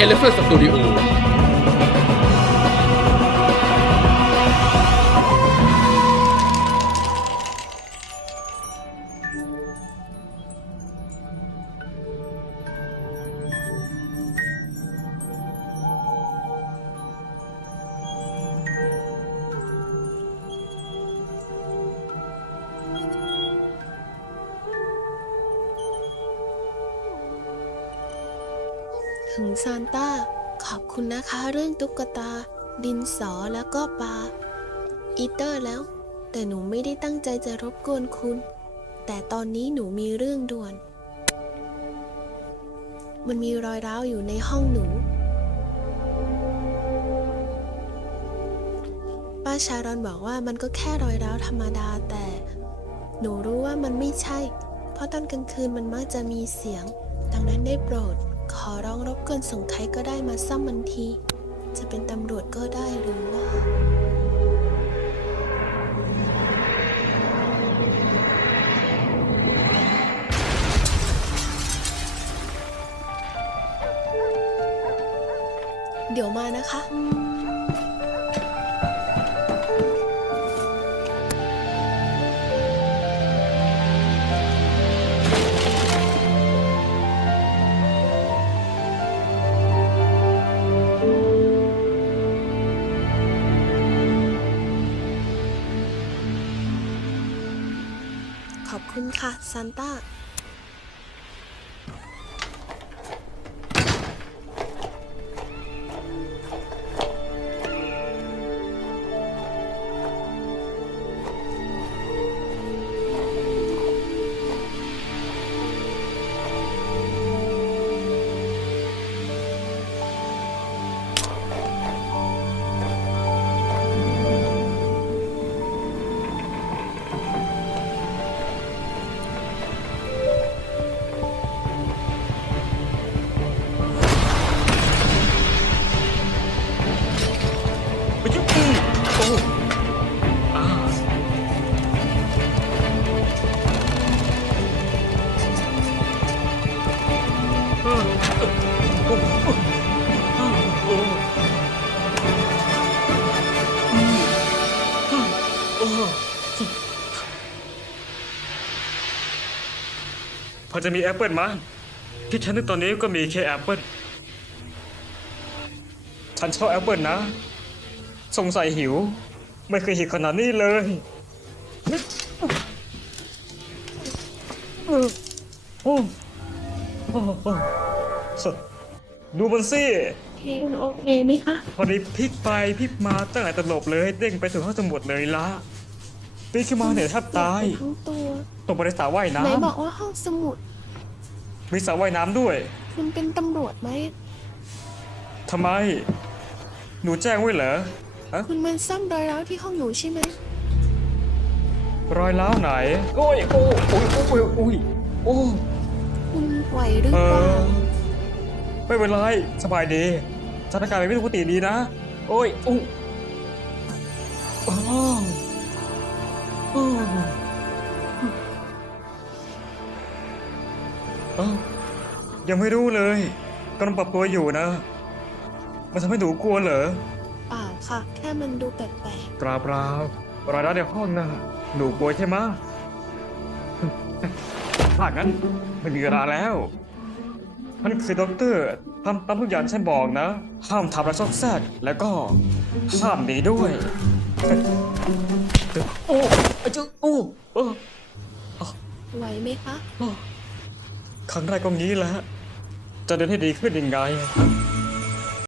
Elephant Studio ถึงซานต้า ขอบคุณนะคะเรื่องตุ๊กตา ดินสอแล้วก็ปลา อีเตอร์แล้ว แต่หนูไม่ได้ตั้งใจจะรบกวนคุณ แต่ตอนนี้หนูมีเรื่องด่วน มันมีรอยร้าวอยู่ในห้องหนู ป้าชารอนบอกว่ามันก็แค่รอยร้าวธรรมดาแต่ หนูรู้ว่ามันไม่ใช่ เพราะตอนกลางคืนมันมักจะมีเสียง ดังนั้นได้โปรด ขอร้องรบกวนส่งใครก็ได้มาซ่อมมันที จะเป็นตำรวจก็ได้หรือว่าเดี๋ยวมานะคะ ขอบคุณค่ะซานต้า พอจะมีแอปเปิลมั้ยที่ฉันนึกตอนนี้ก็มีแค่แอปเปิลฉันชอบแอปเปิลนะ สงสัยหิว ไม่เคยหิวขนาดนี้เลยโอ้โอ้โอ้ดูมันสิเพลงโอเคไหมคะ พอดีพลิกไปพลิกมาตั้งแต่ตลบเลยเด้งไปสู่ห้องสมุดเลยละ ปีนขึ้นมาเนี่ยแทบตายทั้งตัว ตกไปในสระว่ายน้ไหนบอกว่าห้องสมุดำมีสระว่ายน้ำด้วยคุณเป็นตำรวจไหม ทำไม หนูแจ้งไว้เหรอฮะคุณมันซ่อมรอยร้าวที่ห้องหนูใช่ไหม รอยร้าวไหน โอ้ยโอ้ยโอ้ยโอ้ยโอ้ยโอ้ยคุณไหวหรือเอเปล่าอไม่เป็นไรสบายดีสถานการณ์เป็นปกติดีนะ โอ้ยอู้อ้าว ยังไม่รู้เลยกำลังปรับตัวอยู่นะ มันทำให้หนูกลัวเหรอเปล่าค่ะ แค่มันดูแปลกเปล่าเปล่าๆรอยร้าวในห้องนะหนูกลัวใช่ไหมะ ถ้างั้นไม่มีเวลาแล้วมันคือด็อกเตอร์ทำตามทุกอย่างฉันบอกนะ ห้ามทำอะไรซอกแซกแล้วก็ห้ามหนีด้วยโอ้ไอ้เจ้าโอ้เออๆ ไหวไหมคะ ครั้งแรกก็งี้แหละ จะเดินให้ดีขึ้นยังไง